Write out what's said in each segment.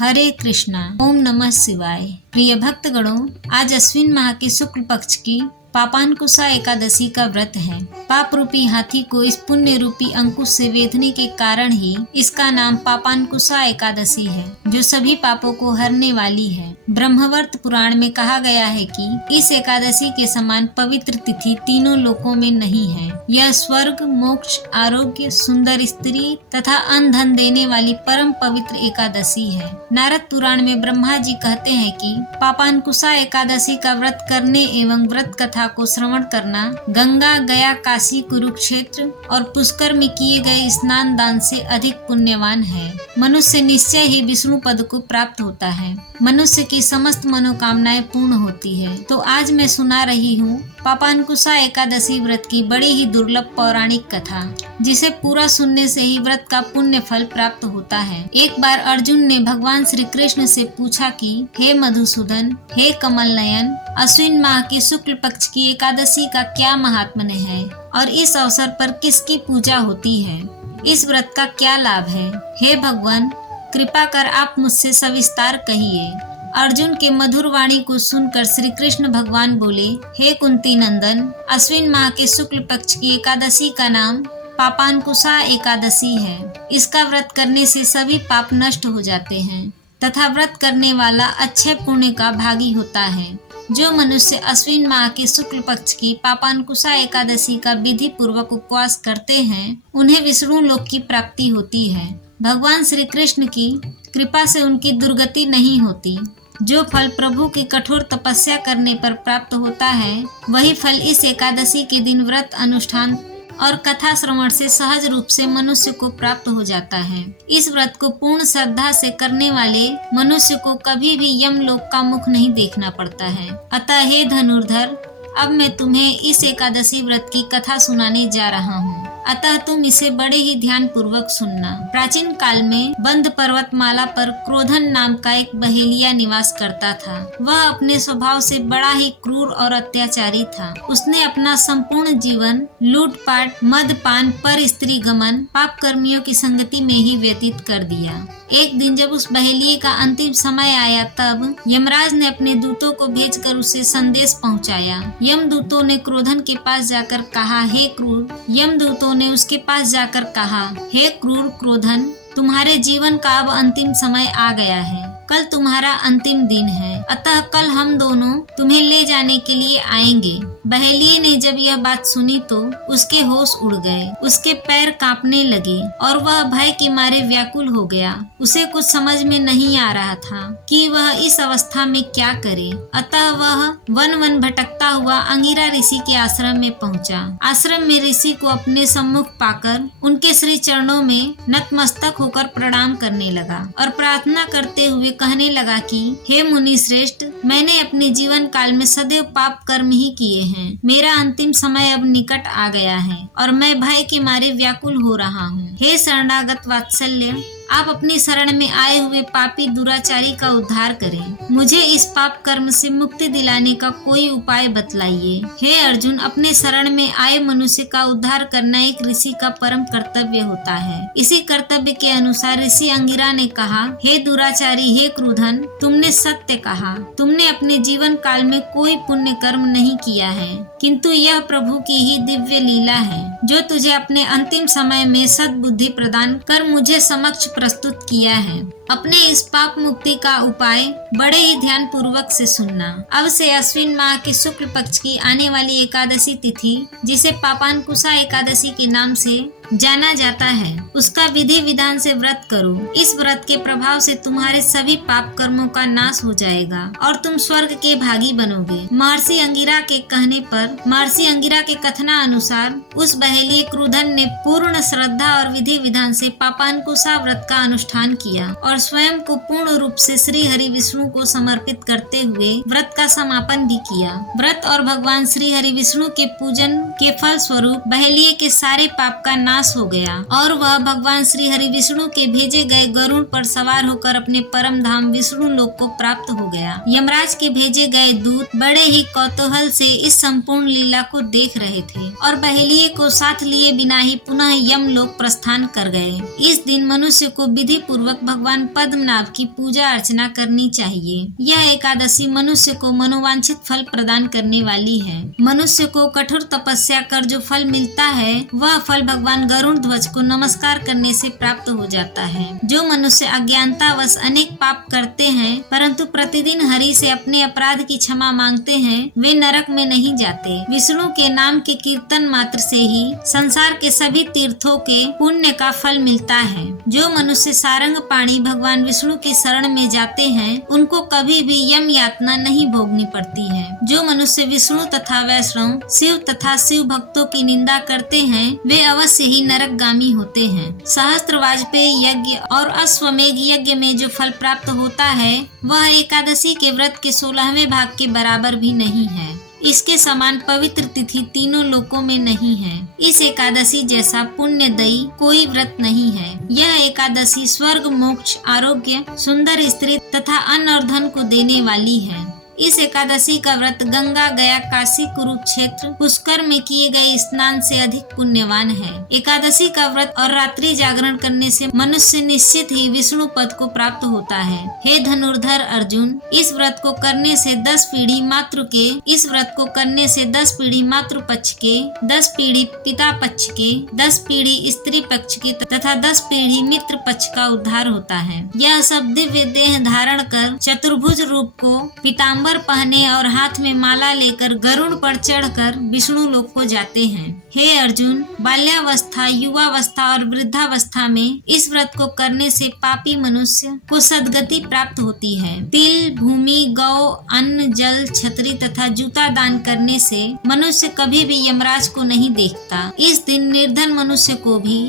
हरे कृष्णा। ओम नमः शिवाय। प्रिय भक्तगणों, आज अश्विन माह के शुक्ल पक्ष की पापानकुशा एकादशी का व्रत है। पाप रूपी हाथी को इस पुण्य रूपी अंकुश से वेधने के कारण ही इसका नाम पापानकुशा एकादशी है, जो सभी पापों को हरने वाली है। ब्रह्मवर्त पुराण में कहा गया है कि इस एकादशी के समान पवित्र तिथि तीनों लोकों में नहीं है। यह स्वर्ग, मोक्ष, आरोग्य, सुंदर स्त्री तथा अन्न धन देने वाली परम पवित्र एकादशी है। नारद पुराण में ब्रह्मा जी कहते हैं कि पापानकुशा एकादशी का व्रत करने एवं व्रत कथा को श्रवण करना गंगा, गया, काशी, कुरुक्षेत्र और पुष्कर में किए गए स्नान दान से अधिक पुण्यवान है। मनुष्य निश्चय ही विष्णु पद को प्राप्त होता है। मनुष्य की समस्त मनोकामनाएं पूर्ण होती है। तो आज मैं सुना रही हूँ पापानकुशा एकादशी व्रत की बड़ी ही दुर्लभ पौराणिक कथा, जिसे पूरा सुनने से ही व्रत का पुण्य फल प्राप्त होता है। एक बार अर्जुन ने भगवान श्री कृष्ण से पूछा कि हे मधुसूदन, हे कमल नयन, अश्विन माह की शुक्ल पक्ष की एकादशी का क्या महात्म्य है और इस अवसर पर किसकी पूजा होती है? इस व्रत का क्या लाभ है? हे भगवान, कृपा कर आप मुझसे सविस्तार कहिए। अर्जुन के मधुर वाणी को सुनकर श्री कृष्ण भगवान बोले, हे कुंती नंदन, अश्विन माह के शुक्ल पक्ष की एकादशी का नाम पापानकुशा एकादशी है। इसका व्रत करने से सभी पाप नष्ट हो जाते हैं तथा व्रत करने वाला अच्छे पुण्य का भागी होता है। जो मनुष्य अश्विन माह के शुक्ल पक्ष की पापानकुशा एकादशी का विधि पूर्वक उपवास करते हैं, उन्हें विष्णु लोक की प्राप्ति होती है। भगवान श्री कृष्ण की कृपा से उनकी दुर्गति नहीं होती। जो फल प्रभु की कठोर तपस्या करने पर प्राप्त होता है, वही फल इस एकादशी के दिन व्रत अनुष्ठान और कथा श्रवण से सहज रूप से मनुष्य को प्राप्त हो जाता है। इस व्रत को पूर्ण श्रद्धा से करने वाले मनुष्य को कभी भी यमलोक का मुख नहीं देखना पड़ता है। अतः हे धनुर्धर, अब मैं तुम्हें इस एकादशी व्रत की कथा सुनाने जा रहा हूँ। अतः तुम इसे बड़े ही ध्यान पूर्वक सुनना। प्राचीन काल में बंद पर्वतमाला पर क्रोधन नाम का एक बहेलिया निवास करता था। वह अपने स्वभाव से बड़ा ही क्रूर और अत्याचारी था। उसने अपना संपूर्ण जीवन लूटपाट, मदपान, पर स्त्री गमन, पाप कर्मियों की संगति में ही व्यतीत कर दिया। एक दिन जब उस बहेलिये का अंतिम समय आया, तब यमराज ने अपने दूतों को भेजकर उसे संदेश पहुंचाया। यमदूतों ने क्रोधन के पास जाकर कहा, हे क्रूर। यमदूतों ने उसके पास जाकर कहा, हे क्रूर क्रोधन, तुम्हारे जीवन का अब अंतिम समय आ गया है। कल तुम्हारा अंतिम दिन है, अतः कल हम दोनों तुम्हें ले जाने के लिए आएंगे। बहेलिये ने जब यह बात सुनी तो उसके होश उड़ गए, उसके पैर कांपने लगे और वह भय के मारे व्याकुल हो गया। उसे कुछ समझ में नहीं आ रहा था कि वह इस अवस्था में क्या करे। अतः वह वन वन भटकता हुआ अंगिरा ऋषि के आश्रम में पहुंचा। आश्रम में ऋषि को अपने सम्मुख पाकर उनके श्री चरणों में नतमस्तक होकर प्रणाम करने लगा और प्रार्थना करते हुए कहने लगा कि हे मुनि श्रेष्ठ, मैंने अपने जीवन काल में सदैव पाप कर्म ही किए हैं। मेरा अंतिम समय अब निकट आ गया है और मैं भय के मारे व्याकुल हो रहा हूँ। हे शरणागत वात्सल्य, आप अपनी शरण में आए हुए पापी दुराचारी का उद्धार करें। मुझे इस पाप कर्म से मुक्ति दिलाने का कोई उपाय बतलाइए। हे अर्जुन, अपने शरण में आए मनुष्य का उद्धार करना एक ऋषि का परम कर्तव्य होता है। इसी कर्तव्य के अनुसार ऋषि अंगिरा ने कहा, हे दुराचारी, हे क्रोधन, तुमने सत्य कहा। तुमने अपने जीवन काल में कोई पुण्य कर्म नहीं किया है, किंतु यह प्रभु की ही दिव्य लीला है, जो तुझे अपने अंतिम समय में सद्बुद्धि प्रदान कर मुझे समक्ष प्रस्तुत किया है। अपने इस पाप मुक्ति का उपाय बड़े ही ध्यान पूर्वक से सुनना। अब से अश्विन माह के शुक्ल पक्ष की आने वाली एकादशी तिथि, जिसे पापानकुशा एकादशी के नाम से जाना जाता है, उसका विधि विधान से व्रत करो। इस व्रत के प्रभाव से तुम्हारे सभी पाप कर्मों का नाश हो जाएगा और तुम स्वर्ग के भागी बनोगे। महर्षि अंगिरा के कहने पर, महर्षि अंगिरा के कथना अनुसार उस बहेलिये क्रोधन ने पूर्ण श्रद्धा और विधि विधान से पापानकुशा व्रत का अनुष्ठान किया और स्वयं को पूर्ण रूप से श्री हरि विष्णु को समर्पित करते हुए व्रत का समापन भी किया। व्रत और भगवान श्री हरि विष्णु के पूजन के फल स्वरूप बहेलिये के सारे पाप का नाश नाश हो गया और वह भगवान श्री हरि विष्णु के भेजे गए गरुड़ पर सवार होकर अपने परम धाम विष्णु लोक को प्राप्त हो गया। यमराज के भेजे गए दूत बड़े ही कौतूहल से इस संपूर्ण लीला को देख रहे थे और बहेलिये को साथ लिए बिना ही पुनः यम लोक प्रस्थान कर गए। इस दिन मनुष्य को विधि पूर्वक भगवान पद्मनाभ की पूजा अर्चना करनी चाहिए। यह एकादशी मनुष्य को मनोवांछित फल प्रदान करने वाली है। मनुष्य को कठोर तपस्या कर जो फल मिलता है वह फल भगवान गरुड़ ध्वज को नमस्कार करने से प्राप्त हो जाता है। जो मनुष्य अज्ञानतावश अनेक पाप करते हैं परंतु प्रतिदिन हरि से अपने अपराध की क्षमा मांगते हैं वे नरक में नहीं जाते। विष्णु के नाम के कीर्तन मात्र से ही संसार के सभी तीर्थों के पुण्य का फल मिलता है। जो मनुष्य सारंग पाणी भगवान विष्णु की शरण में जाते हैं उनको कभी भी यम यातना नहीं भोगनी पड़ती है। जो मनुष्य विष्णु तथा वैष्णव शिव तथा शिव भक्तों की निंदा करते हैं वे अवश्य ही नरकगामी होते हैं। सहस्त्र वाजपेयी यज्ञ और अश्वमेघ यज्ञ में जो फल प्राप्त होता है वह एकादशी के व्रत के 16वें भाग के बराबर भी नहीं है। इसके समान पवित्र तिथि तीनों लोकों में नहीं है। इस एकादशी जैसा पुण्यदायी कोई व्रत नहीं है। यह एकादशी स्वर्ग मोक्ष आरोग्य सुंदर स्त्री तथा अन्न और धन को देने वाली है। इस एकादशी का व्रत गंगा गया काशी कुरुक्षेत्र पुष्कर में किए गए स्नान से अधिक पुण्यवान है। एकादशी का व्रत और रात्रि जागरण करने से मनुष्य निश्चित ही विष्णु पद को प्राप्त होता है। हे धनुर्धर अर्जुन, इस व्रत को करने से 10 पीढ़ी मातृ के, इस व्रत को करने से 10 पीढ़ी मातृ पक्ष के, 10 पीढ़ी पिता पक्ष के, 10 पीढ़ी स्त्री पक्ष के तथा 10 पीढ़ी मित्र पक्ष का उद्धार होता है। यह सब दिव्य देह धारण कर चतुर्भुज रूप को पीताम्बर पहने और हाथ में माला लेकर गरुड़ पर चढ़कर विष्णु लोक को जाते हैं। हे अर्जुन, बाल्यावस्था युवावस्था और वृद्धावस्था में इस व्रत को करने से पापी मनुष्य को सद्गति प्राप्त होती है। तिल भूमि गौ अन्न जल छतरी तथा जूता दान करने से मनुष्य कभी भी यमराज को नहीं देखता। इस दिन निर्धन मनुष्य को भी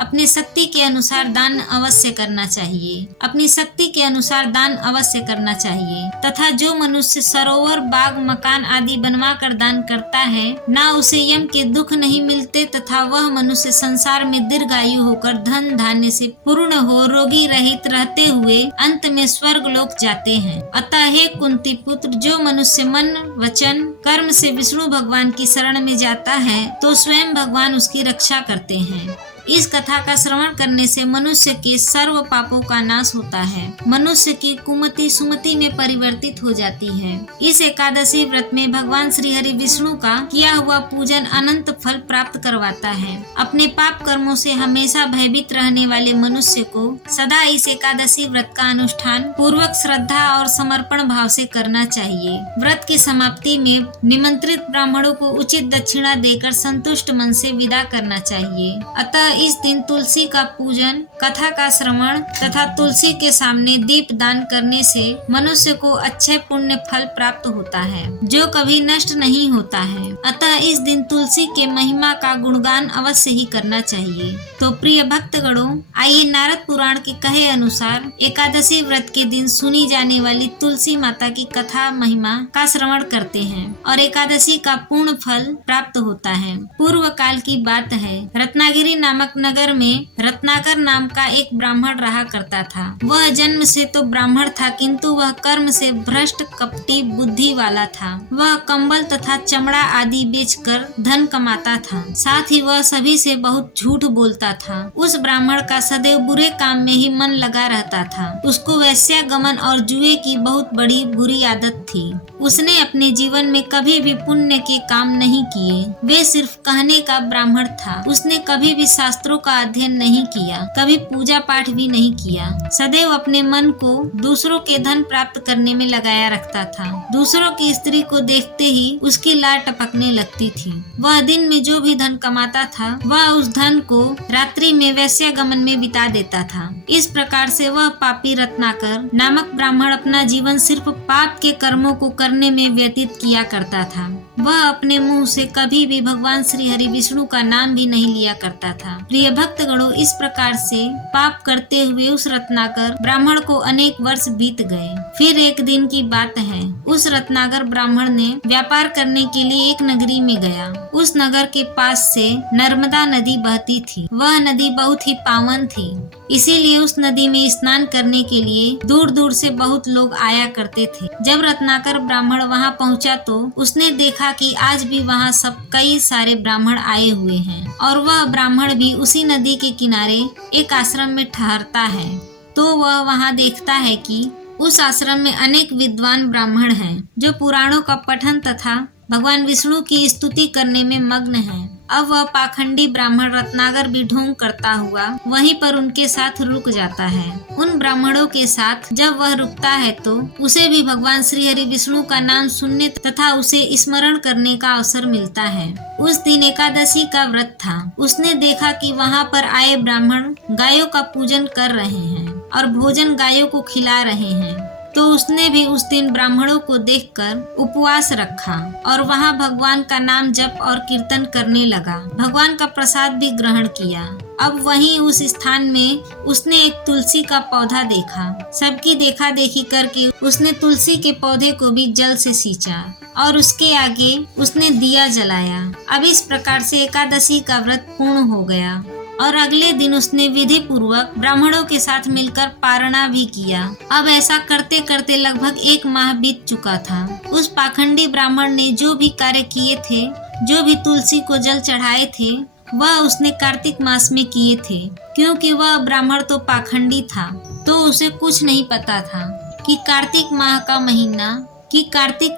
अपनी शक्ति के अनुसार दान अवश्य करना चाहिए। अपनी शक्ति के अनुसार दान अवश्य करना चाहिए तथा जो मनुष्य सरोवर बाग मकान आदि बनवा कर दान करता है ना उसे यम के दुख नहीं मिलते तथा वह मनुष्य संसार में दीर्घायु होकर धन धान्य से पूर्ण हो रोगी रहित रहते हुए अंत में स्वर्ग लोक जाते हैं। अतः हे कुंती पुत्र, जो मनुष्य मन वचन कर्म से विष्णु भगवान की शरण में जाता है तो स्वयं भगवान उसकी रक्षा करते हैं। इस कथा का श्रवण करने से मनुष्य के सर्व पापों का नाश होता है। मनुष्य की कुमति सुमति में परिवर्तित हो जाती है। इस एकादशी व्रत में भगवान श्री हरि विष्णु का किया हुआ पूजन अनंत फल प्राप्त करवाता है। अपने पाप कर्मों से हमेशा भयभीत रहने वाले मनुष्य को सदा इस एकादशी व्रत का अनुष्ठान पूर्वक श्रद्धा और समर्पण भाव से करना चाहिए। व्रत की समाप्ति में निमंत्रित ब्राह्मणों को उचित दक्षिणा देकर संतुष्ट मन से विदा करना चाहिए। अतः इस दिन तुलसी का पूजन कथा का श्रवण तथा तुलसी के सामने दीप दान करने से मनुष्य को अच्छे पुण्य फल प्राप्त होता है जो कभी नष्ट नहीं होता है। अतः इस दिन तुलसी के महिमा का गुणगान अवश्य ही करना चाहिए। तो प्रिय भक्तगणों, आइए नारद पुराण के कहे अनुसार एकादशी व्रत के दिन सुनी जाने वाली तुलसी माता की कथा महिमा का श्रवण करते हैं और एकादशी का पूर्ण फल प्राप्त होता है। पूर्व काल की बात है, रत्नागिरी नामक नगर में रत्नाकर नाम का एक ब्राह्मण रहा करता था। वह जन्म से तो ब्राह्मण था किंतु वह कर्म से भ्रष्ट कपटी बुद्धि वाला था। वह कंबल तथा चमड़ा आदि बेचकर धन कमाता था। साथ ही वह सभी से बहुत झूठ बोलता था। उस ब्राह्मण का सदैव बुरे काम में ही मन लगा रहता था। उसको वैश्यागमन और जुए की बहुत बड़ी बुरी आदत थी। उसने अपने जीवन में कभी भी पुण्य के काम नहीं किए। वे सिर्फ कहने का ब्राह्मण था। उसने कभी भी शास्त्रों का अध्ययन नहीं किया, कभी पूजा पाठ भी नहीं किया। सदैव अपने मन को दूसरों के धन प्राप्त करने में लगाया रखता था। दूसरों की स्त्री को देखते ही उसकी लार टपकने लगती थी। वह दिन में जो भी धन कमाता था वह उस धन को रात्रि में वैश्यागमन में बिता देता था। इस प्रकार से वह पापी रत्नाकर नामक ब्राह्मण अपना जीवन सिर्फ पाप के कर्मों को करने में व्यतीत किया करता था। वह अपने मुंह से कभी भी भगवान श्री हरि विष्णु का नाम भी नहीं लिया करता था। प्रिय भक्तगणों, इस प्रकार से पाप करते हुए उस रत्नाकर ब्राह्मण को अनेक वर्ष बीत गए। फिर एक दिन की बात है, उस रत्नाकर ब्राह्मण ने व्यापार करने के लिए एक नगरी में गया। उस नगर के पास से नर्मदा नदी बहती थी। वह नदी बहुत ही पावन थी, इसीलिए उस नदी में स्नान करने के लिए दूर दूर से बहुत लोग आया करते थे। जब रत्नाकर ब्राह्मण वहां पहुंचा तो उसने देखा कि आज भी वहां सब कई सारे ब्राह्मण आए हुए हैं और वह ब्राह्मण भी उसी नदी के किनारे एक आश्रम में ठहरता है। तो वह वहां देखता है कि उस आश्रम में अनेक विद्वान ब्राह्मण हैं जो पुराणों का पठन तथा भगवान विष्णु की स्तुति करने में मग्न हैं। अब वह पाखंडी ब्राह्मण रत्नाकर भी ढोंग करता हुआ वहीं पर उनके साथ रुक जाता है। उन ब्राह्मणों के साथ जब वह रुकता है तो उसे भी भगवान श्री हरि विष्णु का नाम सुनने तथा उसे स्मरण करने का अवसर मिलता है। उस दिन एकादशी का व्रत था। उसने देखा कि वहाँ पर आए ब्राह्मण गायों का पूजन कर रहे हैं और भोजन गायों को खिला रहे हैं। तो उसने भी उस दिन ब्राह्मणों को देखकर उपवास रखा और वहाँ भगवान का नाम जप और कीर्तन करने लगा। भगवान का प्रसाद भी ग्रहण किया। अब वहीं उस स्थान में उसने एक तुलसी का पौधा देखा। सबकी देखा देखी करके उसने तुलसी के पौधे को भी जल से सींचा और उसके आगे उसने दिया जलाया। अब इस प्रकार से एकादशी का व्रत पूर्ण हो गया और अगले दिन उसने विधि पूर्वक ब्राह्मणों के साथ मिलकर पारणा भी किया। अब ऐसा करते करते लगभग 1 माह बीत चुका था। उस पाखंडी ब्राह्मण ने जो भी कार्य किए थे, जो भी तुलसी को जल चढ़ाए थे, वह उसने कार्तिक मास में किए थे। क्योंकि वह ब्राह्मण तो पाखंडी था, तो उसे कुछ नहीं पता था कि कार्तिक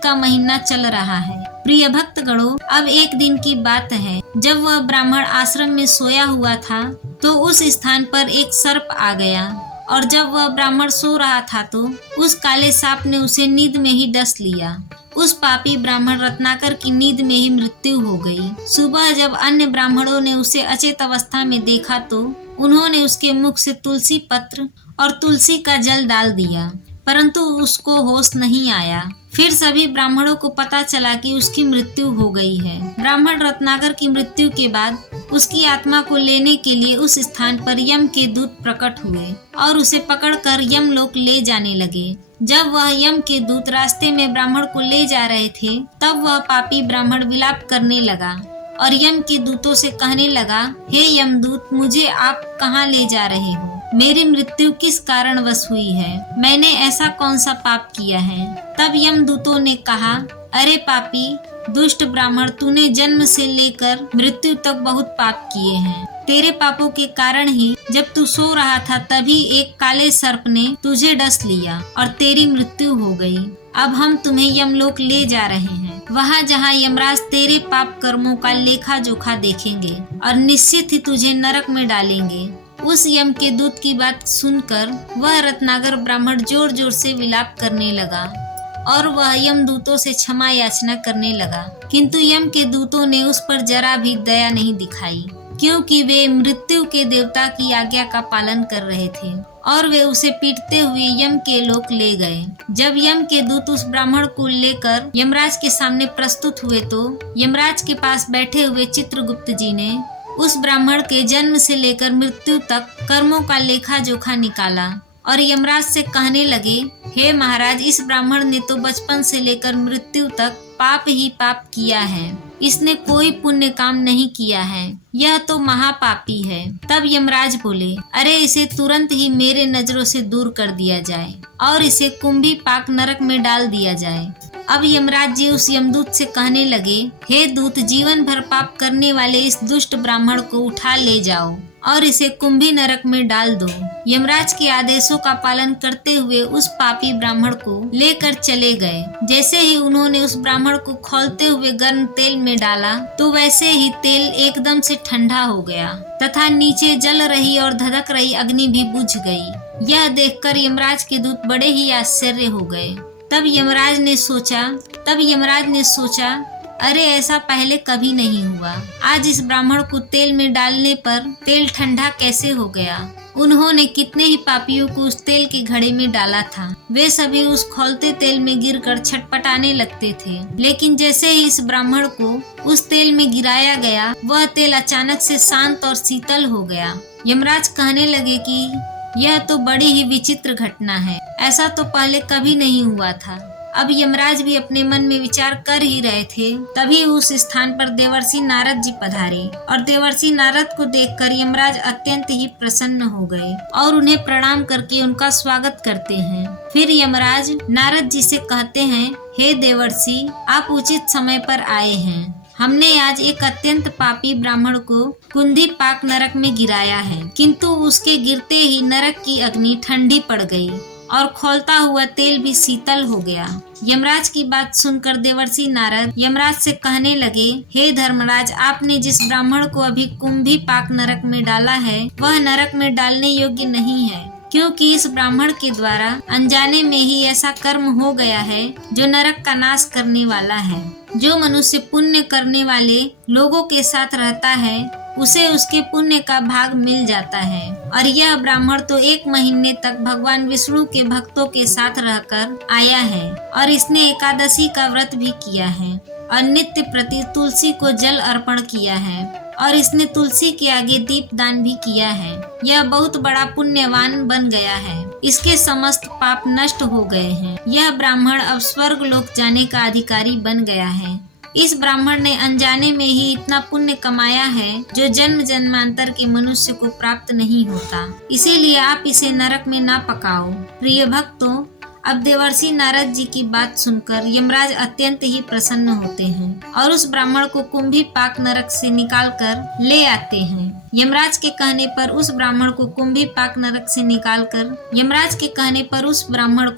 का महीना चल रहा है। प्रिय भक्तगणों, अब एक दिन की बात है, जब वह ब्राह्मण आश्रम में सोया हुआ था तो उस स्थान पर एक सर्प आ गया और जब वह ब्राह्मण सो रहा था तो उस काले सांप ने उसे नींद में ही डस लिया। उस पापी ब्राह्मण रत्नाकर की नींद में ही मृत्यु हो गई। सुबह जब अन्य ब्राह्मणों ने उसे अचेत अवस्था में देखा तो उन्होंने उसके मुख से तुलसी पत्र और तुलसी का जल डाल दिया, परंतु उसको होश नहीं आया। फिर सभी ब्राह्मणों को पता चला कि उसकी मृत्यु हो गई है। ब्राह्मण रत्नाकर की मृत्यु के बाद उसकी आत्मा को लेने के लिए उस स्थान पर यम के दूत प्रकट हुए और उसे पकड़कर यमलोक ले जाने लगे। जब वह यम के दूत रास्ते में ब्राह्मण को ले जा रहे थे, तब वह पापी ब्राह्मण विलाप करने लगा और यम के दूतों से कहने लगा, हे यमदूत, मुझे आप कहाँ ले जा रहे हो? मेरी मृत्यु किस कारणवश हुई है? मैंने ऐसा कौन सा पाप किया है? तब यमदूतों ने कहा, अरे पापी दुष्ट ब्राह्मण, तूने जन्म से लेकर मृत्यु तक बहुत पाप किए हैं। तेरे पापों के कारण ही जब तू सो रहा था तभी एक काले सर्प ने तुझे डस लिया और तेरी मृत्यु हो गई। अब हम तुम्हें यमलोक ले जा रहे हैं, वहाँ जहाँ यमराज तेरे पाप कर्मों का लेखा जोखा देखेंगे और निश्चित ही तुझे नरक में डालेंगे। उस यम के दूत की बात सुनकर वह रत्नाकर ब्राह्मण जोर जोर से विलाप करने लगा और वह यमदूतों से क्षमा याचना करने लगा, किंतु यम के दूतों ने उस पर जरा भी दया नहीं दिखाई, क्योंकि वे मृत्यु के देवता की आज्ञा का पालन कर रहे थे और वे उसे पीटते हुए यम के लोक ले गए। जब यम के दूत उस ब्राह्मण को लेकर यमराज के सामने प्रस्तुत हुए तो यमराज के पास बैठे हुए चित्रगुप्त जी ने उस ब्राह्मण के जन्म से लेकर मृत्यु तक कर्मों का लेखा जोखा निकाला और यमराज से कहने लगे, हे महाराज, इस ब्राह्मण ने तो बचपन से लेकर मृत्यु तक पाप ही पाप किया है। इसने कोई पुण्य काम नहीं किया है, यह तो महापापी है। तब यमराज बोले, अरे इसे तुरंत ही मेरे नजरों से दूर कर दिया जाए और इसे कुंभी पाक नरक में डाल दिया जाए। अब यमराज जी उस यमदूत से कहने लगे, हे दूत, जीवन भर पाप करने वाले इस दुष्ट ब्राह्मण को उठा ले जाओ और इसे कुंभी नरक में डाल दो। यमराज के आदेशों का पालन करते हुए उस पापी ब्राह्मण को लेकर चले गए। जैसे ही उन्होंने उस ब्राह्मण को खौलते हुए गर्म तेल में डाला तो वैसे ही तेल एकदम से ठंडा हो गया तथा नीचे जल रही और धधक रही अग्नि भी बुझ गई। यह देखकर यमराज के दूत बड़े ही आश्चर्य हो गए। तब यमराज ने सोचा, अरे ऐसा पहले कभी नहीं हुआ। आज इस ब्राह्मण को तेल में डालने पर तेल ठंडा कैसे हो गया उन्होंने कितने ही पापियों को उस तेल के घड़े में डाला था। वे सभी उस खौलते तेल में गिरकर छटपटाने लगते थे। लेकिन जैसे ही इस ब्राह्मण को उस तेल में गिराया गया, वह तेल अचानक से शांत और शीतल हो गया। यमराज कहने लगे कि यह तो बड़ी ही विचित्र घटना है, ऐसा तो पहले कभी नहीं हुआ था। अब यमराज भी अपने मन में विचार कर ही रहे थे, तभी उस स्थान पर देवर्षि नारद जी पधारे और देवर्षि नारद को देखकर यमराज अत्यंत ही प्रसन्न हो गए और उन्हें प्रणाम करके उनका स्वागत करते हैं। फिर यमराज नारद जी से कहते हैं, हे देवर्षि, आप उचित समय पर आए हैं। हमने आज एक अत्यंत पापी ब्राह्मण को कुंदी पाक नरक में गिराया है, किंतु उसके गिरते ही नरक की अग्नि ठंडी पड़ गई और खौलता हुआ तेल भी शीतल हो गया। यमराज की बात सुनकर देवर्षि नारद यमराज से कहने लगे, हे धर्मराज, आपने जिस ब्राह्मण को अभी कुंभी पाक नरक में डाला है, वह नरक में डालने योग्य नहीं है, क्योंकि इस ब्राह्मण के द्वारा अनजाने में ही ऐसा कर्म हो गया है जो नरक का नाश करने वाला है। जो मनुष्य पुण्य करने वाले लोगों के साथ रहता है, उसे उसके पुण्य का भाग मिल जाता है। और यह ब्राह्मण तो 1 महीने तक भगवान विष्णु के भक्तों के साथ रहकर आया है और इसने एकादशी का व्रत भी किया है और नित्य प्रति तुलसी को जल अर्पण किया है और इसने तुलसी के आगे दीप दान भी किया है। यह बहुत बड़ा पुण्यवान बन गया है। इसके समस्त पाप नष्ट हो गए हैं। यह ब्राह्मण अब स्वर्ग लोक जाने का अधिकारी बन गया है। इस ब्राह्मण ने अनजाने में ही इतना पुण्य कमाया है जो जन्म जन्मांतर के मनुष्य को प्राप्त नहीं होता। इसीलिए आप इसे नरक में ना पकाओ। प्रिय भक्तों, अब देवर्षि नारद जी की बात सुनकर यमराज अत्यंत ही प्रसन्न होते हैं और उस ब्राह्मण को कुंभी पाक नरक से निकालकर ले आते हैं। यमराज के कहने पर उस ब्राह्मण को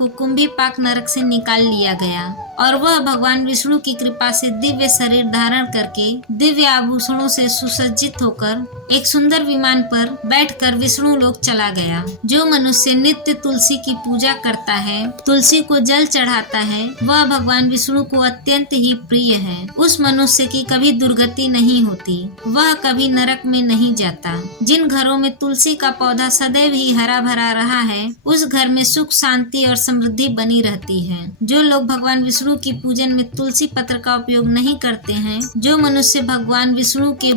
कुंभी पाक नरक से निकाल लिया गया और वह भगवान विष्णु की कृपा से दिव्य शरीर धारण करके दिव्य आभूषणों से सुसज्जित होकर एक सुंदर विमान पर बैठकर विष्णु लोक चला गया। जो मनुष्य नित्य तुलसी की पूजा करता है, तुलसी को जल चढ़ाता है, वह भगवान विष्णु को अत्यंत ही प्रिय है। उस मनुष्य की कभी दुर्गति नहीं होती, वह कभी नरक में नहीं जाता। जिन घरों में तुलसी का पौधा सदैव ही हरा भरा रहा है, उस घर में सुख, शांति और समृद्धि बनी रहती है। जो लोग भगवान विष्णु की पूजन में तुलसी पत्र का उपयोग नहीं करते हैं, जो मनुष्य भगवान विष्णु के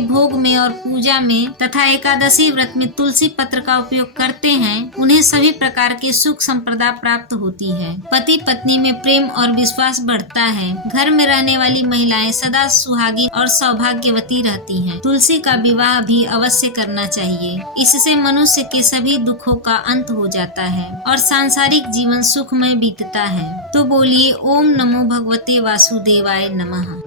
भोग में और पूजा में तथा एकादशी व्रत में तुलसी पत्र का उपयोग करते हैं, उन्हें सभी प्रकार के सुख संपदा प्राप्त होती है। पति पत्नी में प्रेम और विश्वास बढ़ता है। घर में रहने वाली महिलाएं सदा सुहागिन और सौभाग्यवती रहती हैं। तुलसी का विवाह भी अवश्य करना चाहिए। इससे मनुष्य के सभी दुखों का अंत हो जाता है और सांसारिक जीवन सुखमय बीतता है। तो बोलिए, ओम नमो भगवते वासुदेवाय नमः।